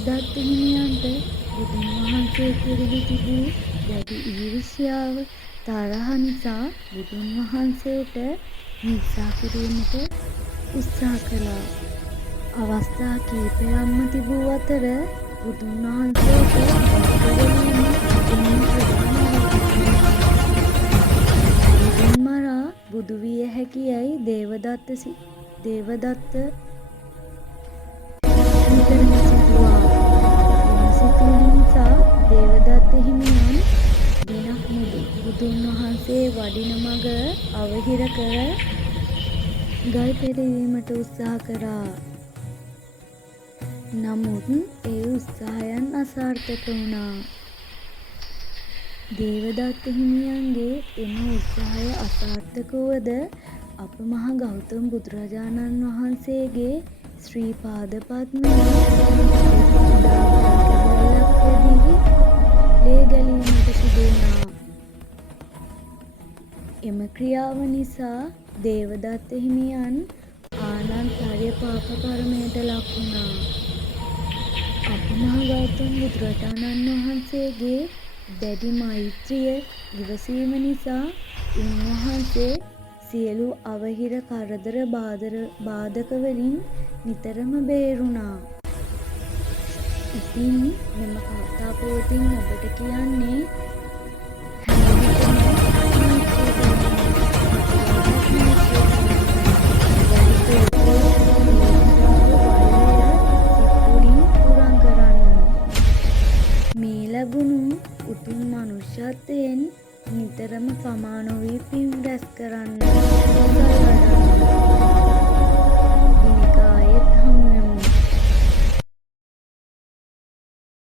දේවදත්ත හිමියන්ට බුදුන් වහන්සේ කෙරෙහි තිබූ දැඩි ඊර්ෂ්‍යාව තරහ නිසා බුදුන් වහන්සේට හිංසා කිරීමට උත්සාහ කළා. අවස්ථා කිහිපයක්ම තිබූ අතර බුදුන් වහන්සේට බෞද්ධවීම ඉතින් ප්‍රධාන බුදුන් මරා බුදු විය හැකි යැයි දේවදත්ත නිතරම සිතුවා. එම සිතුවිලි නිසා දේවදත්ත හිමියන් දිනක් බුදුන් වහන්සේ වඩින මඟ අවහිර කර ගල් පෙරවීමට උත්සාහ කරා. නමුත් ඒ උත්සාහයන් අසාර්ථක වුණා. දේවදත්ත හිමියන්ගේ එම උත්සාහය අසාර්ථක වුවද අප මහ ගෞතම බුදුරජාණන් වහන්සේගේ ශ්‍රී පාද පද්මයේ ලේ ගැලීමට සිදු වුණා. එම ක්‍රියාව නිසා දේවදත්ත හිමියන් ආනන්තර්ය පාප කර්මයට ලක් වුණා. අප මහ ගෞතම බුදුරජාණන් වහන්සේගේ දැඩි මෛත්‍රිය ඉවසීම නිසා උන්වහන්සේ සියලු අවහිර කරදර බාධක වලින් නිතරම බේරුණා. ඉතින් මෙම කතා පුවතින් ඔබට කියන්නේ